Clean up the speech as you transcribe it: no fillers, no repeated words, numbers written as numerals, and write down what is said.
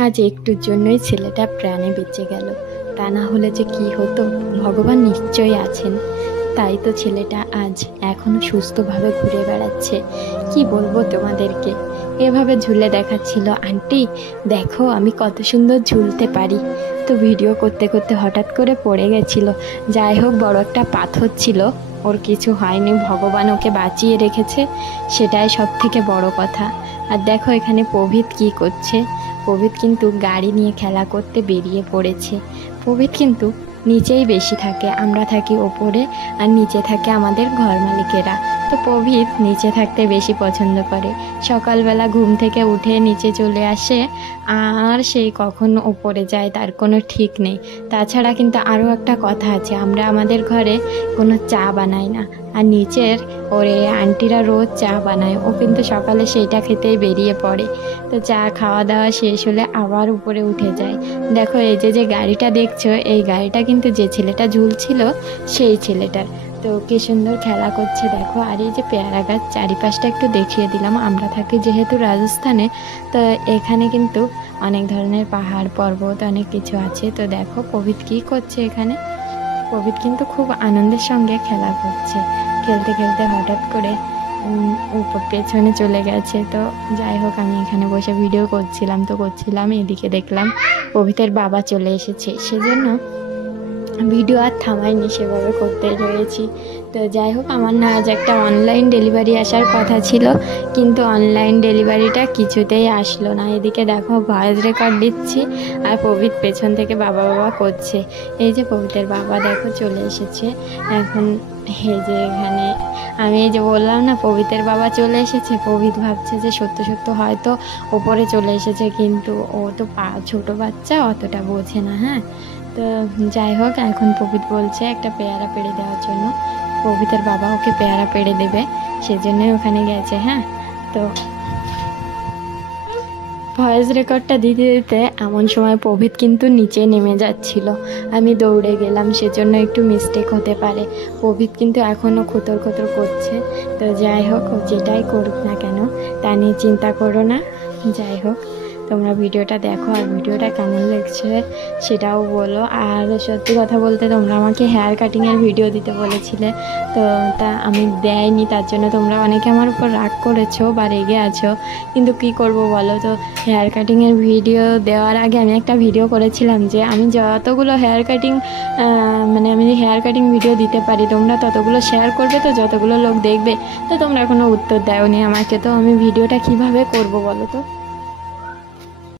আজ একটুর জন্যই ছেলেটা প্রাণে বেঁচে গেল, তা না হলে যে কি হতো। ভগবান নিশ্চয়ই আছেন, তাই তো ছেলেটা আজ এখনো সুস্থভাবে ঘুরে বেড়াচ্ছে। কি বলবো তোমাদেরকে, এভাবে ঝুলে দেখাচ্ছিল, আন্টি দেখো আমি কত সুন্দর ঝুলতে পারি। তো ভিডিও করতে করতে হঠাৎ করে পড়ে গেছিল। যাই হোক, বড় একটা পাথর ছিল, ওর কিছু হয়নি, ভগবান ওকে বাঁচিয়ে রেখেছে, সেটাই সব থেকে বড় কথা। আর দেখো এখানে প্রভৃত কি করছে। প্রভৃত কিন্তু গাড়ি নিয়ে খেলা করতে বেরিয়ে পড়েছে। প্রভৃত কিন্তু নিচেই বেশি থাকে, আমরা থাকি ওপরে, আর নিচে থাকে আমাদের ঘর মালিকেরা। তো প্রভৃত নিচে থাকতে বেশি পছন্দ করে। সকালবেলা ঘুম থেকে উঠে নিচে চলে আসে, আর সেই কখন ওপরে যায় তার কোনো ঠিক নেই। তাছাড়া কিন্তু আরও একটা কথা আছে, আমরা আমাদের ঘরে কোনো চা বানাই না, আর নিচের ওরে আন্টিরা রোজ চা বানায়, ও কিন্তু সকালে সেইটা খেতেই বেরিয়ে পড়ে। তো চা খাওয়া দাওয়া শেষ হলে আবার উপরে উঠে যায়। দেখো এই যে গাড়িটা দেখছো, এই গাড়িটা কিন্তু যে ছেলেটা ঝুলছিল সেই ছেলেটার। তো কি সুন্দর খেলা করছে দেখো। আর এই যে পেয়ারা গাছ, চারিপাশটা একটু দেখিয়ে দিলাম। আমরা থাকি যেহেতু রাজস্থানে, তো এখানে কিন্তু অনেক ধরনের পাহাড় পর্বত অনেক কিছু আছে। তো দেখো প্রভৃত কী করছে এখানে। প্রভৃত কিন্তু খুব আনন্দের সঙ্গে খেলা করছে। খেলতে খেলতে হঠাৎ করে উপর পেছনে চলে গেছে। তো যাই হোক, আমি এখানে বসে ভিডিও করছিলাম, এদিকে দেখলাম প্রভৃতের বাবা চলে এসেছে, সেজন্য ভিডিও আর থামাইনি, সেভাবে করতেই রয়েছি। তো যাই হোক, আমার না আজ একটা অনলাইন ডেলিভারি আসার কথা ছিল, কিন্তু অনলাইন ডেলিভারিটা কিছুতেই আসলো না। এদিকে দেখো ভয়েস রেকর্ড দিচ্ছি, আর প্রভৃত পেছন থেকে বাবা বাবা করছে। এই যে প্রভৃতের বাবা দেখো চলে এসেছে এখন। এই যে এখানে আমি এই যে বললাম না প্রভৃতের বাবা চলে এসেছে, প্রভৃত ভাবছে যে সত্য সত্য হয়তো ওপরে চলে এসেছে, কিন্তু ও তো ছোটো বাচ্চা, অতটা বোঝে না। হ্যাঁ, তো যাই হোক, এখন প্রভৃত বলছে একটা পেয়ারা পেড়ে দেওয়ার জন্য। প্রভৃতের বাবা ওকে পেয়ারা পেড়ে দেবে, সেজন্যই ওখানে গেছে। হ্যাঁ, তো ভয়েস রেকর্ডটা দিতে দিতে এমন সময় প্রভৃত কিন্তু নিচে নেমে যাচ্ছিল, আমি দৌড়ে গেলাম, সেজন্য একটু মিস্টেক হতে পারে। প্রভৃত কিন্তু এখনও খোতর খোতর করছে। তো যাই হোক, ও যেটাই করুক না কেন তা নিয়ে চিন্তা করো না। যাই হোক, তোমরা ভিডিওটা দেখো, আর ভিডিওটা কেমন লাগছে সেটাও বলো। আর সত্যি কথা বলতে, তোমরা আমাকে হেয়ার কাটিংয়ের ভিডিও দিতে বলেছিলে, তো তা আমি দেয়নি, তার জন্য তোমরা অনেকে আমার উপর রাগ করেছো বা রেগে আছো। কিন্তু কি করব বলো তো, হেয়ার কাটিংয়ের ভিডিও দেওয়ার আগে আমি একটা ভিডিও করেছিলাম যে আমি যতগুলো হেয়ার কাটিং আমি হেয়ার কাটিং ভিডিও দিতে পারি তোমরা ততগুলো শেয়ার করবে, তো যতগুলো লোক দেখবে। তো তোমরা কোনো উত্তর দাওনি আমাকে, তো আমি ভিডিওটা কিভাবে করব বলো তো।